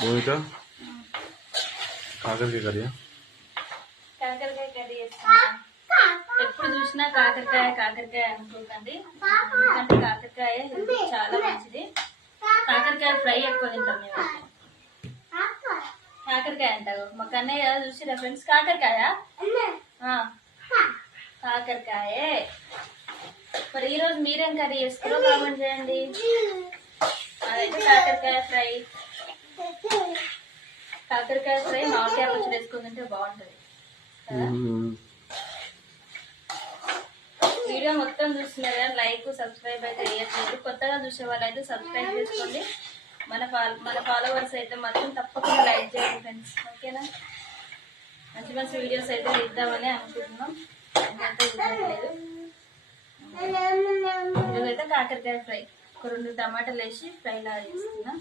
భూమిక కాకరకాయ కర్రీ. కాకరకాయ కర్రీ చేస్తున్నాను. ఎప్పుడు చూసినా కాకరకాయ కాకరకాయ అనుకోకండి, ఎందుకంటే కాకరకాయ చాలా మంచిది. కాకరకాయ ఫ్రై ఎక్కువ తింటాం మేము. కాకరకాయ అంటారు మా కన్నయ్య చూసిరా ఫ్రెండ్స్. కాకరకాయ కాకరకాయే. మరి ఈరోజు మీరేం కర్రీ చేసుకురో కామెంట్ చేయండి. అదైతే కాకరకాయ ఫ్రై. కాకరకాయ ఫ్రై మామిడికాయ పచ్చడి వేసుకుని తింటే బాగుంటది కదా. వీడియో మొత్తం చూస్తున్నారు కదా, లైక్ సబ్స్క్రైబ్ అయితే వేయట్లేదు. కొత్తగా చూసే వాళ్ళు అయితే సబ్స్క్రైబ్ చేసుకోండి. మన ఫాలోవర్స్ అయితే మాత్రం తప్పకుండా లైక్ చేయండి ఫ్రెండ్స్, ఓకేనా. మంచి మంచి వీడియోస్ అయితే ఇద్దామని అనుకుంటున్నాం. అయితే ఇవ్వట్లేదు. ఈరోజైతే కాకరకాయ ఫ్రై, ఒక 2 టమాటాలు వేసి ఫ్రై లాగా చేస్తున్నా.